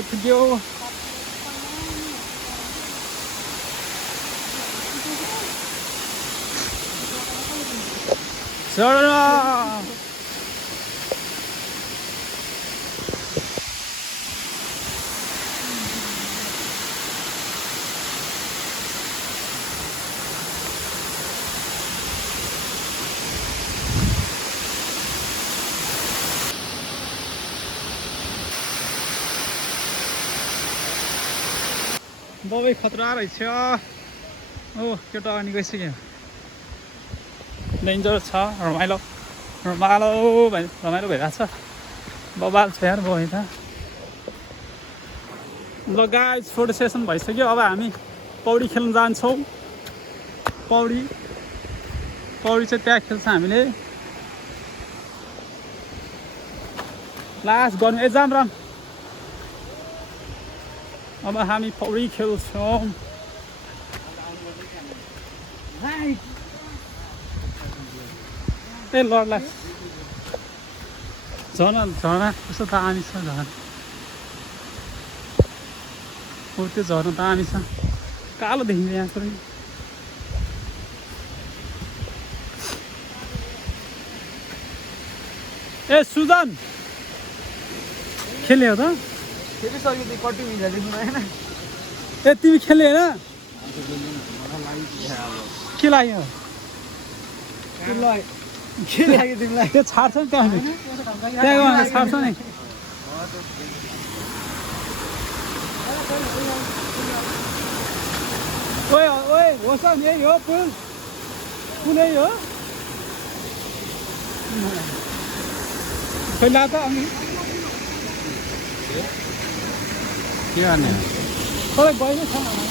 आइपुग्यो बबाई खतरा रहेछ ओ केटा अनि गइसक्यो डेन्जर छ रमाइलो भइरहेछ बबाल छ यार बबाई त ल गाइस फोटो सेसन भइसक्यो अब हामी पौडी खेल्न जान्छौँ पौडी चाहिँ त्यहाँ खेल्छ हामीले लास्ट गर्नु एक्जाम राम अब हामी पौडी खेल्छौँ ए लडलाई झर्ना कस्तो दामी छ झर्ना हो त्यो झर्ना दामी छ कालो देखिन्छ यहाँ पुरै ए सुजन खेल्यो त ए तिमी खेल्ने होइन के लाग्यो त्यो छाड्छ नि त्यहाँ त्यहाँ छाड्छ नि ओए ओए होस् नि यही हो पुल यही हो पहिला त अनि के गर्ने खोइ गएनै छैन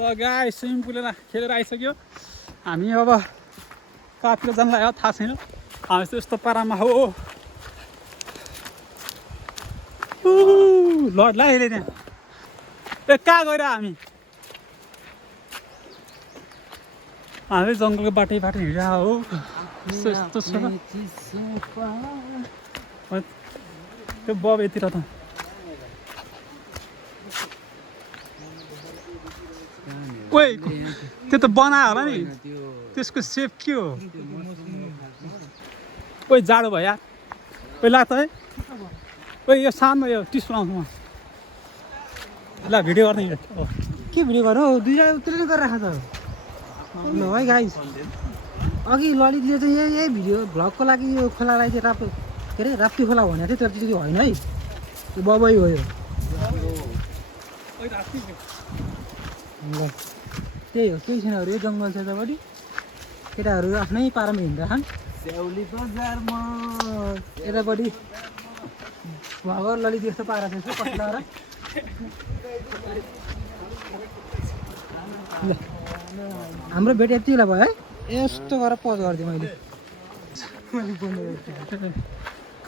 ल गाइस स्विमिङ पुल खेलेर आइसक्यो हामी अब कहाँतिर जान लाग्यो थाहा छैन हामी चाहिँ यस्तो पारामा हो लड्ला अहिले त्यहाँ ए कहाँ गएर हामी जङ्गलको बाटै हिँडेर हो यस्तो छ त्यो बबेतिर त ओए त्यो त बनायो होला नि त्यसको सेप के हो ओए जाडो भयो यार ओए लाग्छ है ओए यो सानो यो टिस्पु लाउँछु म ल भिडियो गर्ने के भिडियो गर्नु हौ दुईजना उत्रै गरेर राख त ल है गाइस अघि ललितले चाहिँ यही भिडियो भ्लगको लागि यो खोलालाई चाहिँ के अरे राप्ती खोला भनेको थियो तर त्यो होइन है त्यो बबै हो यो ल त्यही हो केही छैन यो जङ्गल छ यतापट्टि केटाहरू आफ्नै पारामा हिँड्दा खान् यतापट्टि भगर ललित यस्तो पारा छ यसो पत्ला र ल हाम्रो भेट यति बेला भयो है यस्तो गरेर पज गरिदिएँ मैले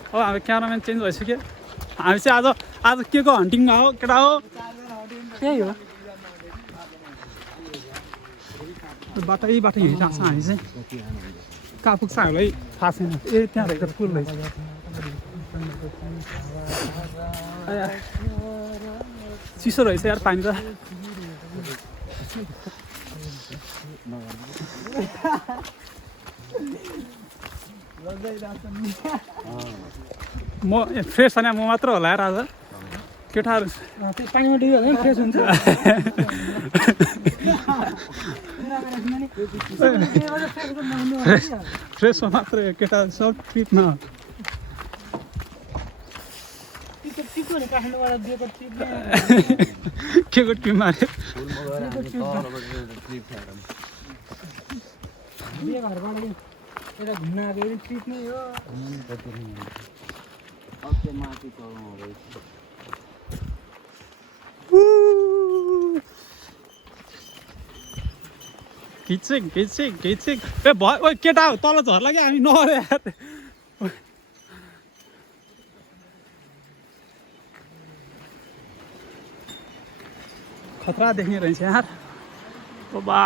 अब हामी क्यामेराम्यान चेन्ज भइसक्यो हामी चाहिँ आज के को हन्टिङमा हो केटा हो त्यही हो बाटै हिँडिरहेको छ हामी चाहिँ कहाँ पुग्छ हामीलाई थाहा छैन ए त्यहाँ रहेछ पुल रहेछ चिसो रहेछ यार पानी त म फ्रेस छैन म मात्र होला यार आज केटाहरू त्यो पानीमा डुब्यो भने फ्रेस हुन्छ फ्रेसमा मात्रै केटाहरू सब ट्रिपमा काठमाडौँबाट दिएको ट्रिप के को ट्रिपमा अरे बिहे घरबाट यता घुम्न आएको ट्रिप नै हो घिचिक ए भयो ओ केटा हो तल झर्ला कि हामी नअरे यार खतरा देख्ने रहेछ यार ओ बा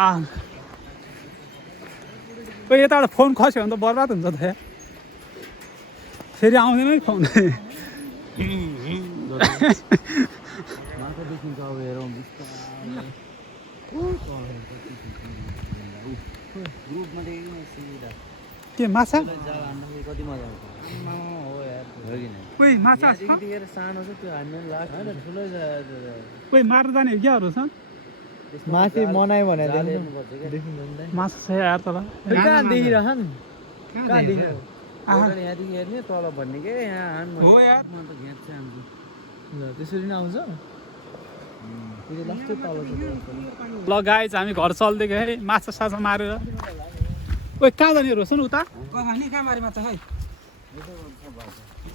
ओ यताबाट फोन खस्यो भने त बर्बाद हुन्छ त यार फेरि आउँदैन नि फोन के माछा कोही माछा कोही मार्न जाने हो क्याहरू छ माथि मनायो भने माछा छ यार तल कहाँ देखिरह नि हो यार त्यसरी नै आउँछ ल गाइज हामी घर चल्दै गयो है माछा साछा मारेर ओ कहाँ जाने रोशन उता कहाँ मारे माछा खै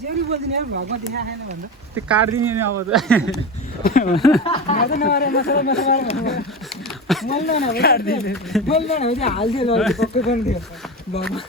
जेरी बोल्दिने भगमा देखा खाएन भन्दा त्यो काट्दिने नि अब मार्दै नमारे माछा बोल्दैन भने हाल्थ्यो पक्कै पनि थियो भगमा